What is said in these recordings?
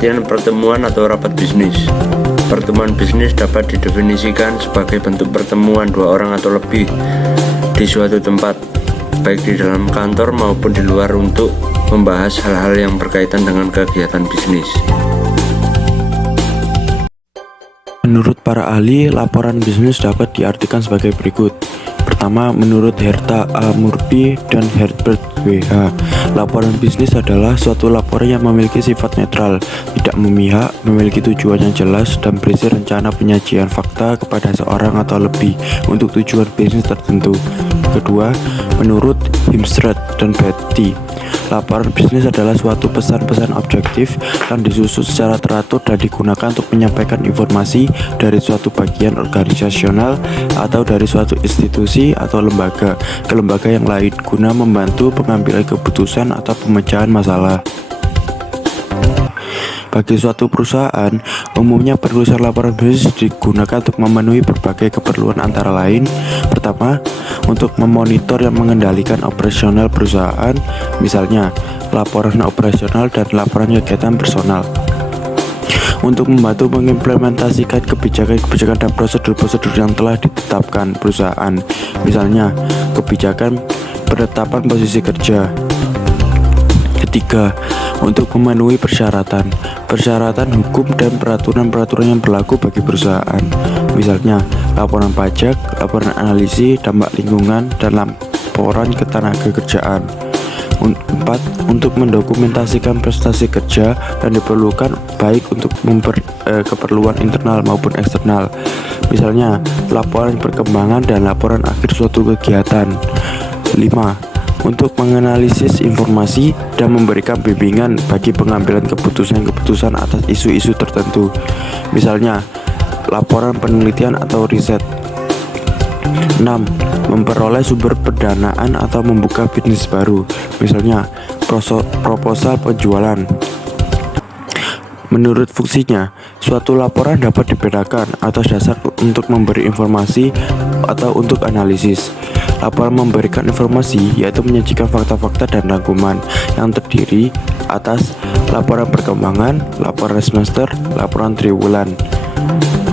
Pengertian pertemuan atau rapat bisnis. Pertemuan bisnis dapat didefinisikan sebagai bentuk pertemuan dua orang atau lebih di suatu tempat, baik di dalam kantor maupun di luar, untuk membahas hal-hal yang berkaitan dengan kegiatan bisnis. Menurut para ahli, laporan bisnis dapat diartikan sebagai berikut. Pertama, menurut Herta A. Murphy dan Herbert W.H., laporan bisnis adalah suatu laporan yang memiliki sifat netral, tidak memihak, memiliki tujuan yang jelas, dan berisi rencana penyajian fakta kepada seorang atau lebih untuk tujuan bisnis tertentu. Kedua, menurut Himstred dan Betty, laporan bisnis adalah suatu pesan-pesan objektif yang disusun secara teratur dan digunakan untuk menyampaikan informasi dari suatu bagian organisasional atau dari suatu institusi atau lembaga ke lembaga yang lain guna membantu pengambilan keputusan atau pemecahan masalah. Bagi suatu perusahaan, umumnya penulisan laporan bisnis digunakan untuk memenuhi berbagai keperluan, antara lain: pertama, untuk memonitor dan mengendalikan operasional perusahaan, misalnya laporan operasional dan laporan kegiatan personal. Untuk membantu mengimplementasikan kebijakan-kebijakan dan prosedur-prosedur yang telah ditetapkan perusahaan, misalnya kebijakan penetapan posisi kerja. Ketiga, untuk memenuhi persyaratan hukum dan peraturan-peraturan yang berlaku bagi perusahaan, misalnya laporan pajak, laporan analisis dampak lingkungan, dan laporan ketenagakerjaan. 4. Untuk mendokumentasikan prestasi kerja yang diperlukan baik untuk keperluan internal maupun eksternal, misalnya laporan perkembangan dan laporan akhir suatu kegiatan. 5. Untuk menganalisis informasi dan memberikan bimbingan bagi pengambilan keputusan-keputusan atas isu-isu tertentu, misalnya laporan penelitian atau riset. 6. Memperoleh sumber pendanaan atau membuka bisnis baru, misalnya proposal penjualan. Menurut fungsinya, suatu laporan dapat dibedakan atas dasar untuk memberi informasi atau untuk analisis. Laporan memberikan informasi, yaitu menyajikan fakta-fakta dan rangkuman yang terdiri atas laporan perkembangan, laporan semester, laporan triwulan.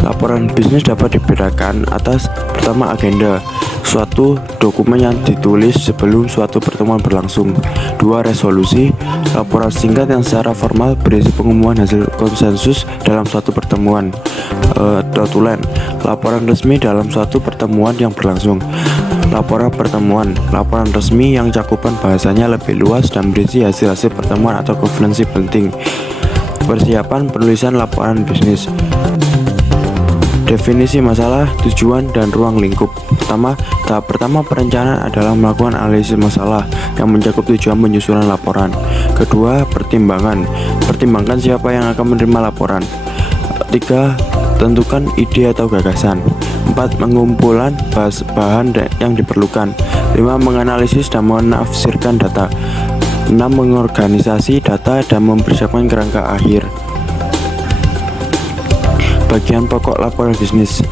Laporan bisnis dapat dibedakan atas: pertama, agenda, suatu dokumen yang ditulis sebelum suatu pertemuan berlangsung. 2. Resolusi, laporan singkat yang secara formal berisi pengumuman hasil konsensus dalam suatu pertemuan. Notulen, laporan resmi dalam suatu pertemuan yang berlangsung. Laporan pertemuan, laporan resmi yang cakupan bahasanya lebih luas dan berisi hasil-hasil pertemuan atau konferensi penting. Persiapan penulisan laporan bisnis. Definisi masalah, tujuan, dan ruang lingkup. Tahap pertama perencanaan adalah melakukan analisis masalah yang mencakup tujuan penyusunan laporan. Kedua, pertimbangan siapa yang akan menerima laporan. 3. Tentukan ide atau gagasan. 4. Pengumpulan bahan yang diperlukan. 5. Menganalisis dan menafsirkan data. 6. Mengorganisasi data dan mempersiapkan kerangka akhir. Bagian pokok laporan bisnis.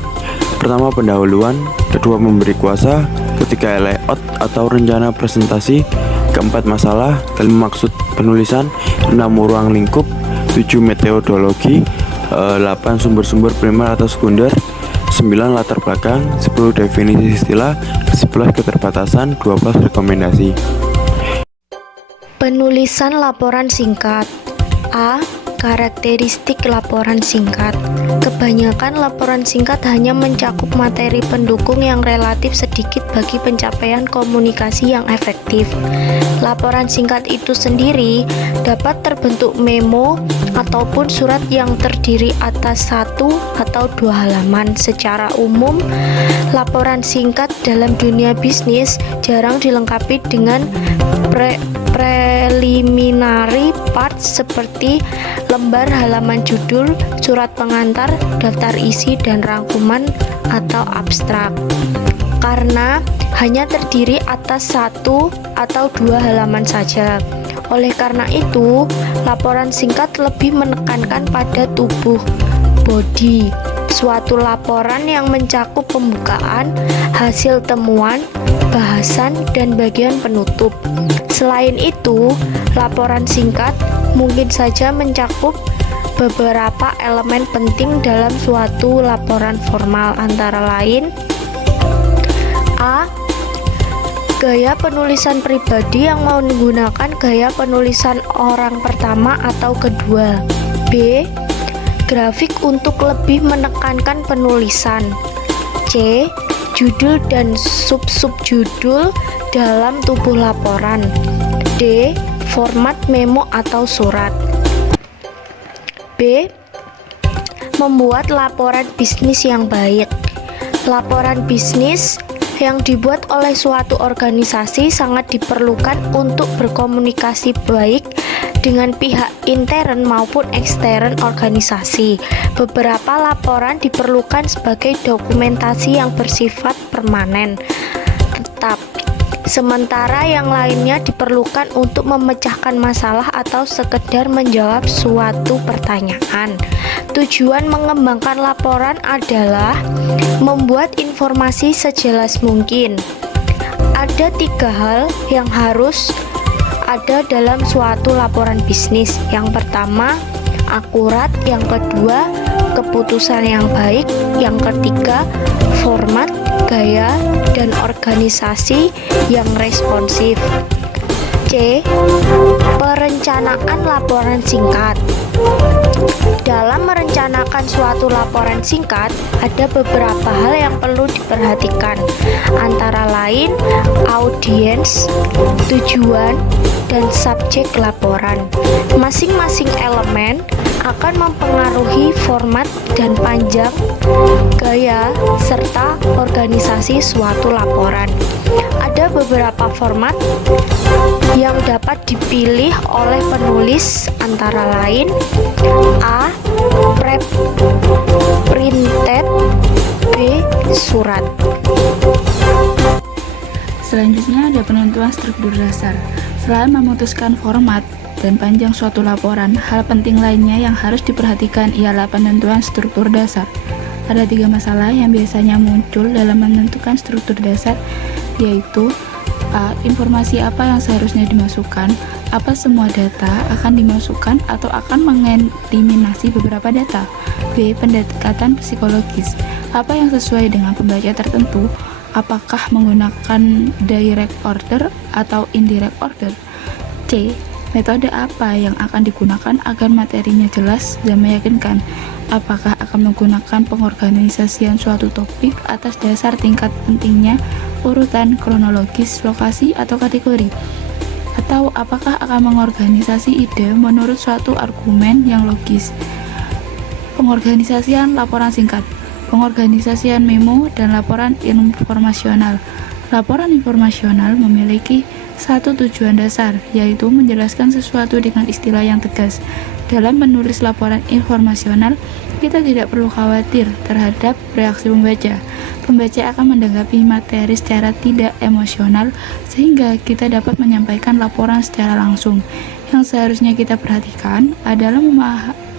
Pertama, pendahuluan. Kedua, memberi kuasa. Ketiga, layout atau rencana presentasi. Keempat, masalah. Kelima, maksud penulisan. 6. Ruang lingkup. 7. Metodologi. 8. Sumber-sumber primer atau sekunder. 9. Latar belakang. 10. Definisi istilah. 11. Keterbatasan. 12. Rekomendasi. Penulisan laporan singkat. A. Karakteristik laporan singkat. Kebanyakan laporan singkat hanya mencakup materi pendukung yang relatif sedikit bagi pencapaian komunikasi yang efektif. Laporan singkat itu sendiri dapat terbentuk memo ataupun surat yang terdiri atas 1 atau 2 halaman. Secara umum, laporan singkat dalam dunia bisnis jarang dilengkapi dengan preliminary parts seperti lembar halaman judul, surat pengantar, daftar isi, dan rangkuman atau abstrak, karena hanya terdiri atas 1 atau 2 halaman saja. Oleh karena itu, laporan singkat lebih menekankan pada tubuh, body, suatu laporan yang mencakup pembukaan, hasil temuan, bahasan, dan bagian penutup. Selain itu, laporan singkat mungkin saja mencakup beberapa elemen penting dalam suatu laporan formal, antara lain: A. Gaya penulisan pribadi yang menggunakan gaya penulisan orang pertama atau kedua. B. Grafik untuk lebih menekankan penulisan. C. Judul dan sub-judul dalam tubuh laporan. D. Format memo atau surat. B. Membuat laporan bisnis yang baik. Laporan bisnis yang dibuat oleh suatu organisasi sangat diperlukan untuk berkomunikasi baik dengan pihak intern maupun ekstern organisasi. Beberapa laporan diperlukan sebagai dokumentasi yang bersifat permanen, tetap, sementara yang lainnya diperlukan untuk memecahkan masalah atau sekedar menjawab suatu pertanyaan. Tujuan mengembangkan laporan adalah membuat informasi sejelas mungkin. Ada 3 hal yang harus ada dalam suatu laporan bisnis. Yang pertama, akurat. Yang kedua, keputusan yang baik. Yang ketiga, format, gaya, dan organisasi yang responsif. C. Perencanaan laporan singkat. Dalam merencanakan suatu laporan singkat, ada beberapa hal yang perlu diperhatikan, antara lain audiens, tujuan, dan subjek laporan. Masing-masing elemen akan mempengaruhi format dan panjang, gaya, serta organisasi suatu laporan. Ada beberapa format yang dapat dipilih oleh penulis, antara lain: A. Printed. B. Surat. Selanjutnya ada penentuan struktur dasar. Selain memutuskan format dan panjang suatu laporan, hal penting lainnya yang harus diperhatikan ialah penentuan struktur dasar. Ada 3 masalah yang biasanya muncul dalam menentukan struktur dasar, yaitu: A. Informasi apa yang seharusnya dimasukkan? Apa semua data akan dimasukkan atau akan mengeliminasi beberapa data? B. Pendekatan psikologis. Apa yang sesuai dengan pembaca tertentu? Apakah menggunakan direct order atau indirect order? C. Metode apa yang akan digunakan agar materinya jelas dan meyakinkan? Apakah akan menggunakan pengorganisasian suatu topik atas dasar tingkat pentingnya, urutan kronologis, lokasi, atau kategori? Atau apakah akan mengorganisasi ide menurut suatu argumen yang logis? Pengorganisasian laporan singkat, pengorganisasian memo, dan laporan informasional. Laporan informasional memiliki satu tujuan dasar, yaitu menjelaskan sesuatu dengan istilah yang tegas. Dalam menulis laporan informasional, kita tidak perlu khawatir terhadap reaksi pembaca. Pembaca akan menanggapi materi secara tidak emosional, sehingga kita dapat menyampaikan laporan secara langsung. Yang seharusnya kita perhatikan adalah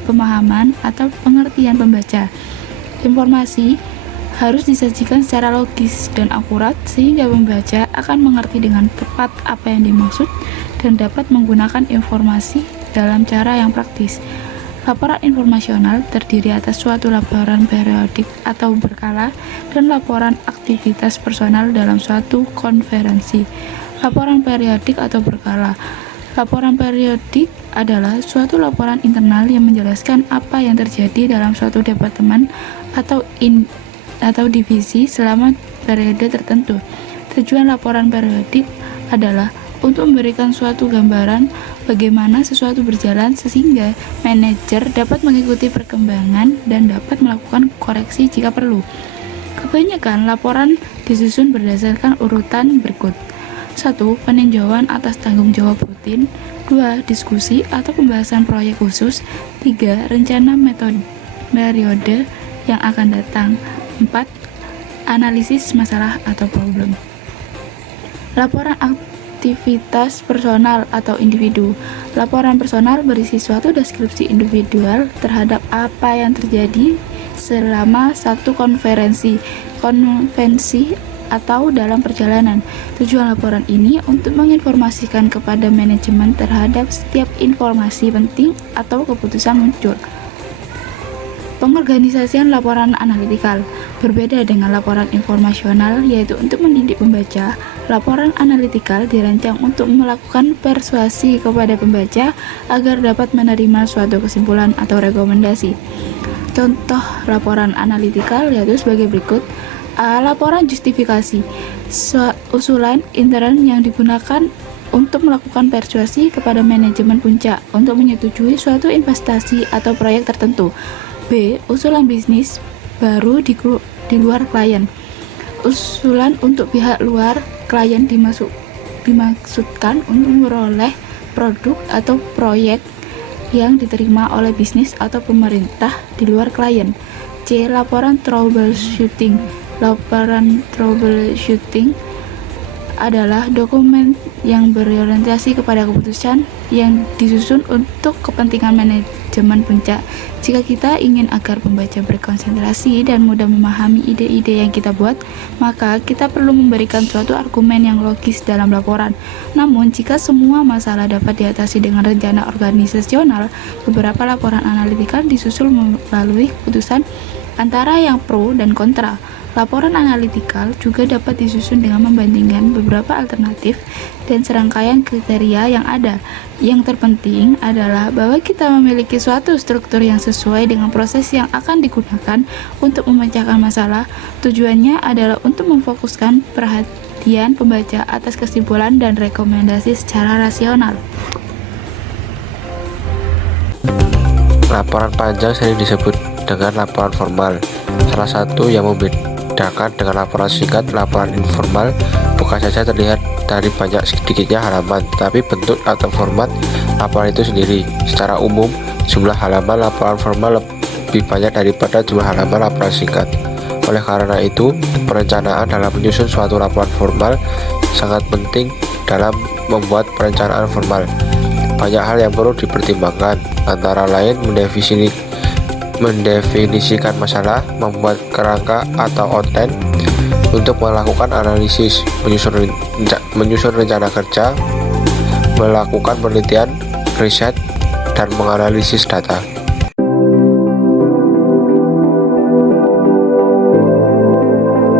pemahaman atau pengertian pembaca. Informasi harus disajikan secara logis dan akurat, sehingga pembaca akan mengerti dengan tepat apa yang dimaksud dan dapat menggunakan informasi dalam cara yang praktis. Laporan informasional terdiri atas suatu laporan periodik atau berkala dan laporan aktivitas personal dalam suatu konferensi. Laporan periodik atau berkala. Laporan periodik adalah suatu laporan internal yang menjelaskan apa yang terjadi dalam suatu departemen atau divisi selama periode tertentu. Tujuan laporan periodik adalah untuk memberikan suatu gambaran bagaimana sesuatu berjalan, sehingga manajer dapat mengikuti perkembangan dan dapat melakukan koreksi jika perlu. Kebanyakan laporan disusun berdasarkan urutan berikut: 1. Peninjauan atas tanggung jawab rutin. 2. Diskusi atau pembahasan proyek khusus. 3. Rencana periode yang akan datang. 4. Analisis masalah atau problem. Laporan aktivitas personal atau individu. Laporan personal berisi suatu deskripsi individual terhadap apa yang terjadi selama satu konvensi atau dalam perjalanan. Tujuan laporan ini untuk menginformasikan kepada manajemen terhadap setiap informasi penting atau keputusan muncul. Pengorganisasian laporan analitikal berbeda dengan laporan informasional, yaitu untuk mendidik pembaca. Laporan analitikal dirancang untuk melakukan persuasi kepada pembaca agar dapat menerima suatu kesimpulan atau rekomendasi. Contoh laporan analitikal yaitu sebagai berikut. A. Laporan justifikasi, usulan intern yang digunakan untuk melakukan persuasi kepada manajemen puncak untuk menyetujui suatu investasi atau proyek tertentu. B. Usulan bisnis baru di luar klien. Usulan untuk pihak luar klien dimaksudkan untuk memperoleh produk atau proyek yang diterima oleh bisnis atau pemerintah di luar klien. C. Laporan troubleshooting. Laporan troubleshooting adalah dokumen yang berorientasi kepada keputusan yang disusun untuk kepentingan manajemen puncak. Jika kita ingin agar pembaca berkonsentrasi dan mudah memahami ide-ide yang kita buat, maka kita perlu memberikan suatu argumen yang logis dalam laporan. Namun, jika semua masalah dapat diatasi dengan rencana organisasional, beberapa laporan analitikal disusul melalui keputusan antara yang pro dan kontra. Laporan analitikal juga dapat disusun dengan membandingkan beberapa alternatif dan serangkaian kriteria yang ada. Yang terpenting adalah bahwa kita memiliki suatu struktur yang sesuai dengan proses yang akan digunakan untuk memecahkan masalah. Tujuannya adalah untuk memfokuskan perhatian pembaca atas kesimpulan dan rekomendasi secara rasional. Laporan panjang sering disebut dengan laporan formal. Salah satu yang membedakan dengan laporan singkat, laporan informal bukan saja terlihat dari banyak sedikitnya halaman, tapi bentuk atau format laporan itu sendiri. Secara umum, jumlah halaman laporan formal lebih banyak daripada jumlah halaman laporan singkat. Oleh karena itu, perencanaan dalam menyusun suatu laporan formal sangat penting dalam membuat perencanaan formal. Banyak hal yang perlu dipertimbangkan, antara lain mendefinisikan masalah, membuat kerangka atau outline untuk melakukan analisis, menyusun rencana kerja, melakukan penelitian, riset, dan menganalisis data.